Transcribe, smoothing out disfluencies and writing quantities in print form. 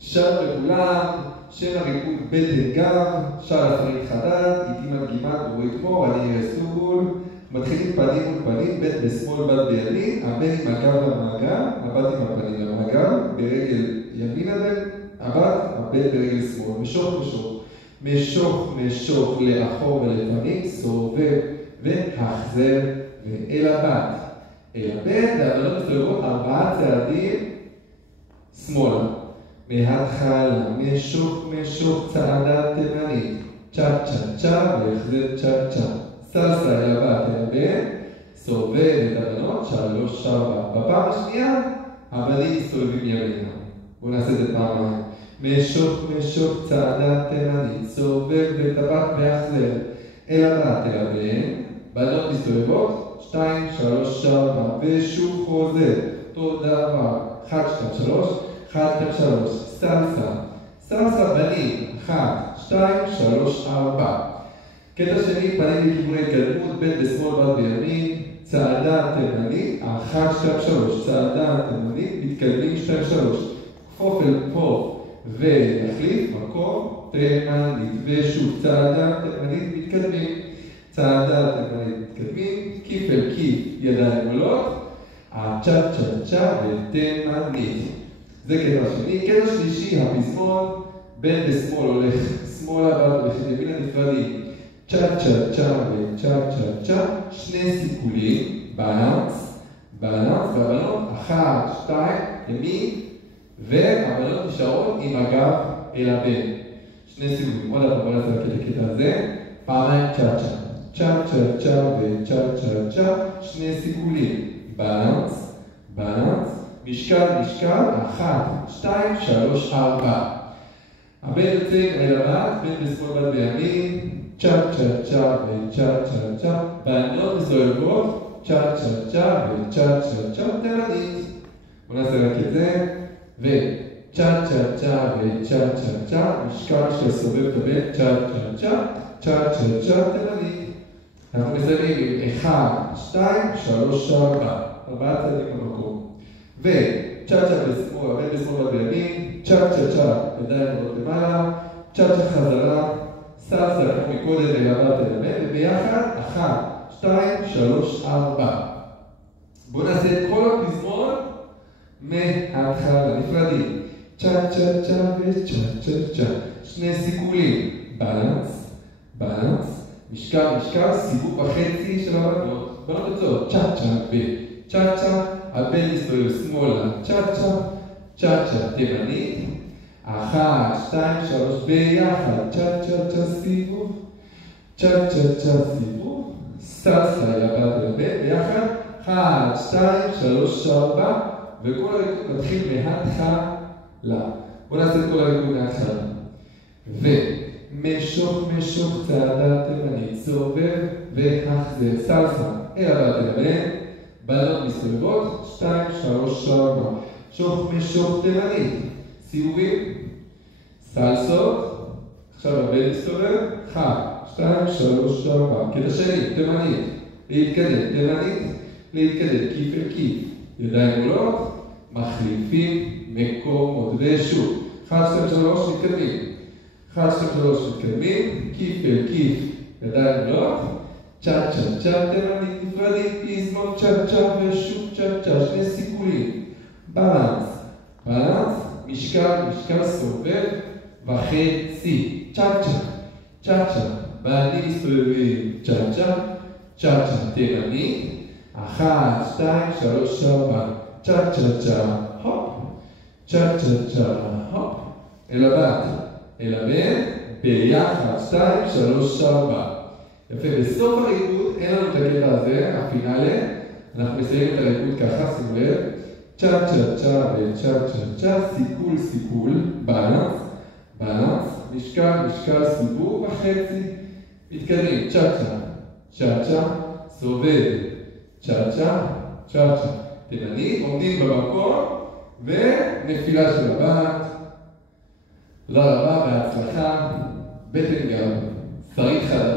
שלום לכולם, שם הריקוד בטן גב, שער הספרים חדד, איתי מדגימה גורית מור, אני סוגול, מתחילים פנים מול פנים, בית בשמאל, בת בימין, הבן עם הגב למעגל, הבת עם הפנים למעגל, ברגל ימין הבן, הבן ברגל שמאל, משוך לאחור ולפנים, סובב והחזר ואל הבת. אל הבן, והבנות מסתובבות 4 צעדים שמאלה. מההתחלה, משוך צעדה תימנית, צ'ה צ'ה צ'ה והחזר צ'ה צ'ה. סלסה אל הבת אל הבן, סובב את הבנות 3-4. בפעם השנייה, הבנים מסתובבים ימינה. בואו נעשה את זה פעמיים. משוך צעדה תימנית, סובב את הבת והחזר אל הבת אל הבן, בנות מסתובבות 2, 3, 4 ושוב חוזר. תודה רבה. 1, 2, 3 1, 2, 3 סלסה בנים 1, 2, 3, 4. קטע שני, פנים לכיווני התקדמות, בן בשמאל בת בימין, צעדה תימנית 1, 2, 3 צעדה תימנית, מתקדמים 2, 3 כפוף אל כפוף ונחליף מקום תימנית ושוב צעדה תימנית מתקדמים, צעדה תימנית מתקדמים, כיף אל כיף ידיים עולות, צ'ה צ'ה צ'ה ותימנית. זה קטע שני. קטע שלישי, הפזמון, בן בשמאל הולך שמאלה, בת הולך ימינה נפרדים, צ'ה צ'ה צ'ה וצ'ה צ'ה צ'ה, 2 סיכולים, בלנס, והבנות 1, 2, ימין, והבנות נשארות עם הגב אל הבן. 2 סיכולים. עוד פעם, בוא נעשה את הקטע הזה, פעמיים צ'ה צ'ה צ'ה וצ'ה צ'ה צ'ה, 2 סיכולים, בלנס, משקל, 1, 2, 3, 4. הבן יוצא אל הבת, בן בשמאל בת בימין, צ'ה צ'ה צ'ה וצ'ה צ'ה צ'ה, בנות מסתובבות, צ'ה צ'ה צ'ה וצ'ה צ'ה צ'ה, תימנית. בואו נעשה רק את זה, וצ'ה צ'ה צ'ה וצ'ה צ'ה צ'ה, משקל שסובב את הבן, צ'ה צ'ה צ'ה, צ'ה צ'ה צ'ה, תימנית. אנחנו מסיימים עם 1, 2, 3, 4. 4 צעדים במקום. וצ'ה צ'ה בשמאל, הבן בשמאל בת בימין, צ'ה צ'ה צ'ה, ידיים עולות למעלה, צ'ה צ'ה חזרה, סלסה כמו מקודם אל הבת אל הבן, וביחד 1, 2, 3, 4. בואו נעשה את כל הפזמון מההתחלה, נפרדים. צ'ה צ'ה צ'ה וצ'ה צ'ה צ'ה, 2 סיכולים, בלנס, משקל, סיבוב וחצי של הבנות, בנות יוצאות, צ'ה צ'ה וצ'ה צ'ה, הבן מסתובב שמאלה, צ'ה צ'ה, תימנית, 1, 2, 3, ביחד, צ'ה צ'ה צ'ה סיבוב, צ'ה צ'ה צ'ה סיבוב, סלסה אל הבת אל הבן, ביחד, 1, 2, 3, 4, וכל הריקוד מתחיל מההתחלה. בואו נעשה את כל הריקוד מההתחלה. ומשוך צעדה תימנית, סובב והחזר, סלסה אל הבת אל הבן, בנות מסתובבות, 2, 3, 4. משוך תימנית, סיבובים, סלסות, עכשיו הבן מסתובב, 1, 2, 3, 4. קטע שני, תימנית, להתקדם, כיף אל כיף, ידיים עולות, מחליפים מקומות, ושוב, 1, 2, 3, מתקדמים, 1, 2, 3, מתקדמים, כיף אל כיף, ידיים עולות, צ'ה צ'ה צ'ה, תימנית נפרדים, פזמון צ'ה צ'ה ושוב צ'ה צ'ה, 2 סיכולים, בלנס, משקל סובב וחצי, צ'ה צ'ה, בנים מסתובבים, צ'ה צ'ה, תימנית, 1, 2, 3, 4, צ'ה צ'ה צ'ה, הופ, צ'ה צ'ה צ'ה, הופ, אל הבת, אל הבן, ביחד, 2, 3, 4. יפה, בסוף הריקוד אין לנו את הקטע הזה, הפינאלה, אנחנו מסיימים את הריקוד ככה, שימו לב, צ'ה צ'ה צ'ה וצ'ה צ'ה צ'ה, סיכול, בלנס, משקל, סיבוב וחצי, מתקדמים, צ'ה צ'ה, סובב, צ'ה צ'ה, תימנית, עומדים במקום, ונפילה של הבת, תודה רבה, בהצלחה, בטן גב, שרית חדד.